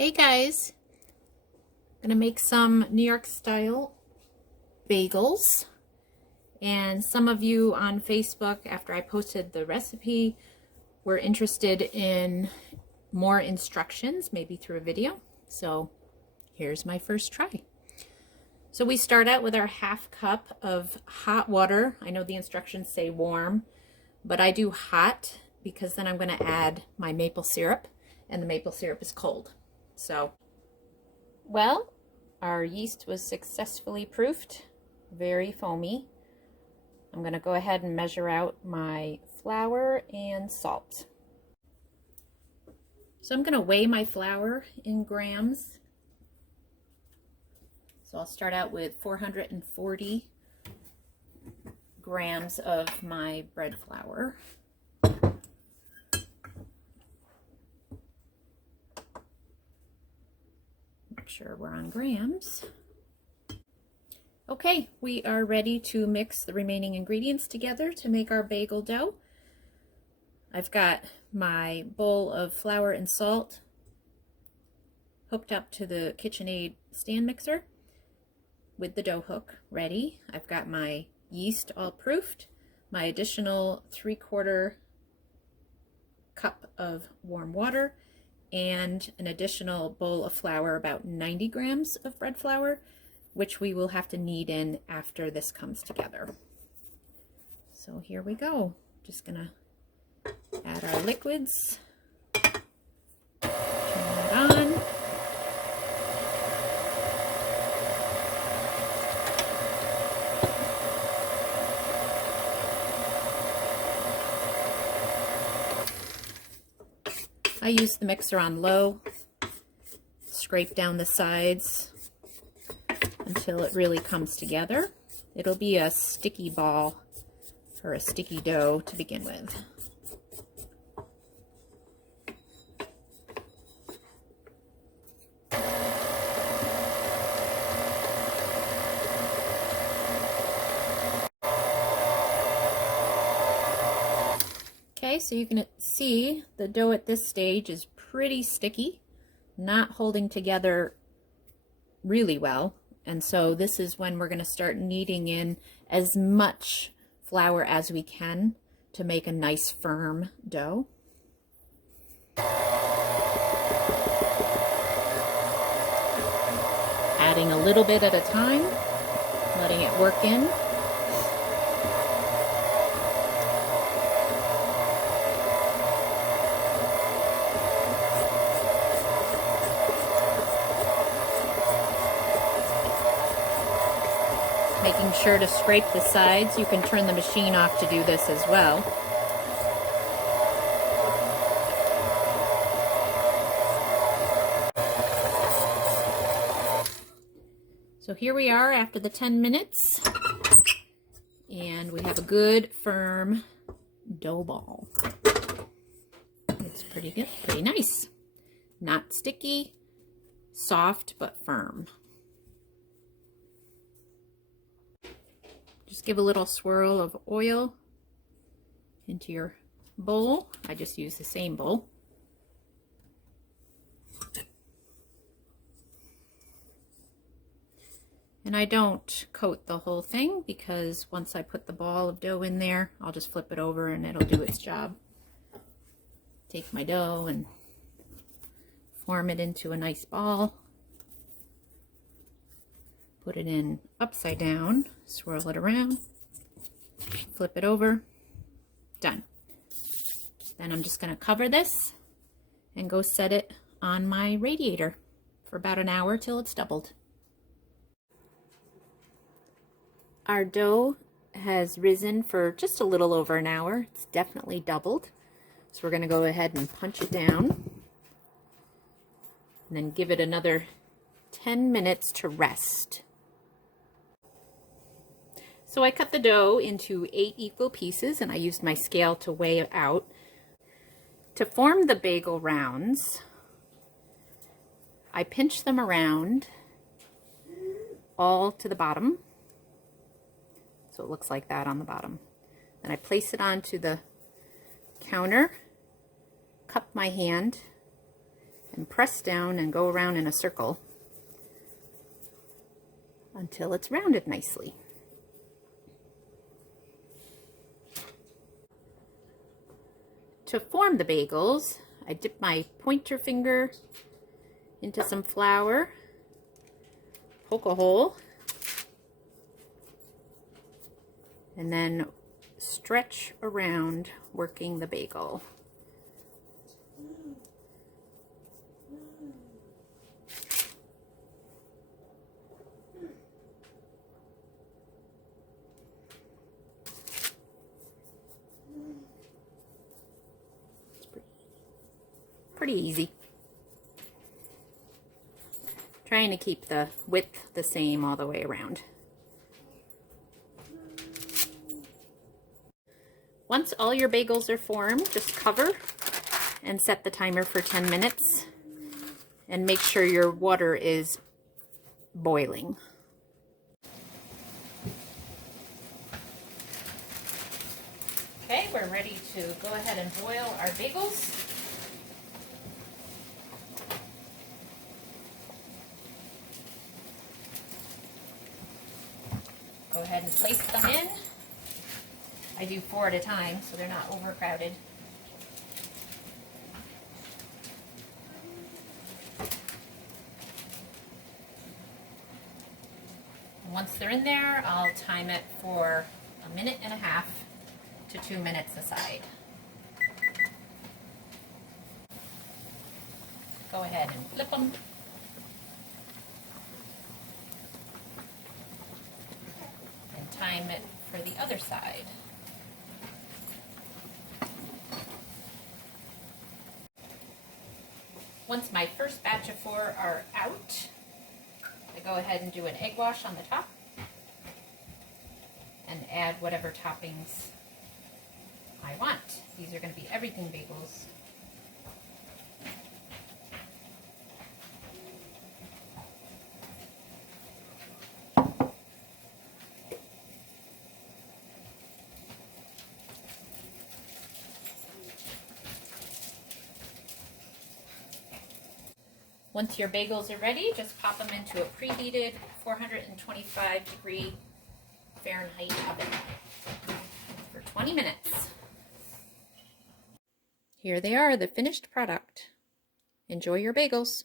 Hey guys, I'm gonna make some New York style bagels, and some of you on Facebook after I posted the recipe were interested in more instructions, maybe through a video. So here's my first try. So we start out with our half cup of hot water. I know the instructions say warm, but I do hot because then I'm gonna add my maple syrup, and the maple syrup is cold. So, well, our yeast was successfully proofed, very foamy. I'm going to go ahead and measure out my flour and salt. So I'm going to weigh my flour in grams. So I'll start out with 440 grams of my bread flour. Sure we're on grams. Okay, we are ready to mix the remaining ingredients together to make our bagel dough. I've got my bowl of flour and salt hooked up to the KitchenAid stand mixer with the dough hook ready. I've got my yeast all proofed, my additional 3/4 cup of warm water, and an additional bowl of flour, about 90 grams of bread flour, which we will have to knead in after this comes together. So here we go. Just gonna add our liquids, turn it on. I use the mixer on low, scrape down the sides until it really comes together. It'll be a sticky ball or a sticky dough to begin with. Okay, so you can see the dough at this stage is pretty sticky, not holding together really well. And so this is when we're going to start kneading in as much flour as we can to make a nice firm dough. Adding a little bit at a time, letting it work in. Making sure to scrape the sides. You can turn the machine off to do this as well. So here we are after the 10 minutes, and we have a good firm dough ball. It's pretty good, pretty nice. Not sticky, soft but firm. Just give a little swirl of oil into your bowl. I just use the same bowl. And I don't coat the whole thing because once I put the ball of dough in there, I'll just flip it over and it'll do its job. Take my dough and form it into a nice ball. Put it in upside down, swirl it around, flip it over, done. Then I'm just going to cover this and go set it on my radiator for about an hour till it's doubled. Our dough has risen for just a little over an hour. It's definitely doubled. So we're going to go ahead and punch it down and then give it another 10 minutes to rest. So I cut the dough into 8 equal pieces, and I used my scale to weigh it out. To form the bagel rounds, I pinch them around all to the bottom. So it looks like that on the bottom. Then I place it onto the counter, cup my hand, and press down and go around in a circle until it's rounded nicely. To form the bagels, I dip my pointer finger into some flour, poke a hole, and then stretch around working the bagel. It's pretty easy. Trying to keep the width the same all the way around. Once all your bagels are formed, just cover and set the timer for 10 minutes and make sure your water is boiling. Okay, we're ready to go ahead and boil our bagels. Go ahead and place them in. I do 4 at a time, so they're not overcrowded. And once they're in there, I'll time it for 1.5 minutes to 2 minutes aside. Go ahead and flip them. And time it for the other side. Once my first batch of 4 are out, I go ahead and do an egg wash on the top and add whatever toppings I want. These are going to be everything bagels. Once your bagels are ready, just pop them into a preheated 425-degree Fahrenheit oven for 20 minutes. Here they are, the finished product. Enjoy your bagels.